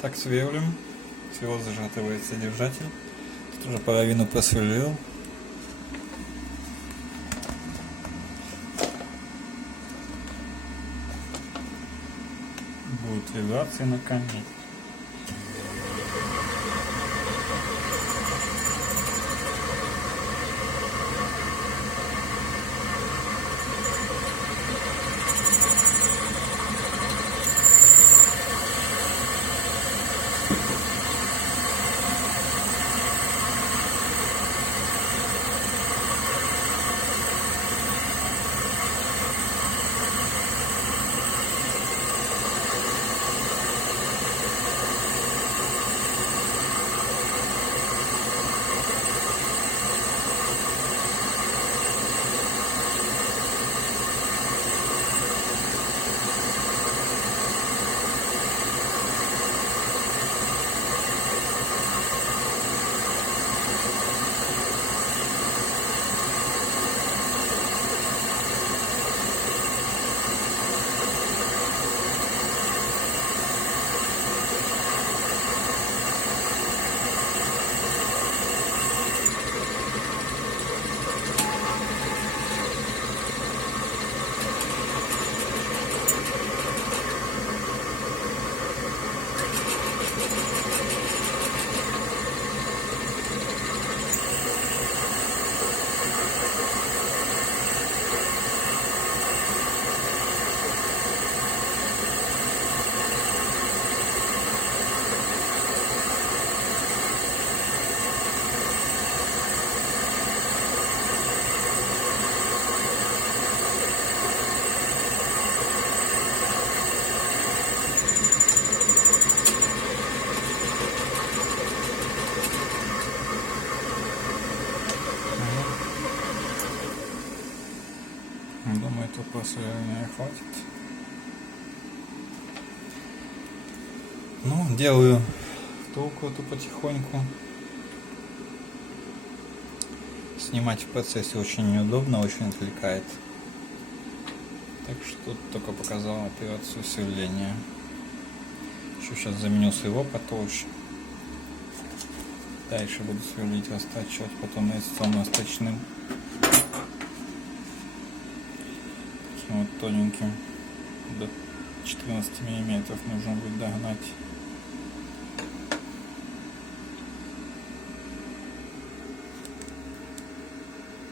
Так сверлим. Всего зажатывается держатель. Тут уже половину просверлил. Будут вибрации на камне. Думаю, этого просверления хватит. Ну, делаю втулку эту потихоньку. Снимать в процессе очень неудобно, очень отвлекает. Так что тут только показал операцию сверления. Еще сейчас заменю своего потолще. Дальше буду сверлить растачивать, потом расточным. Таким вот тоненьким, до 14 мм нужно будет догнать.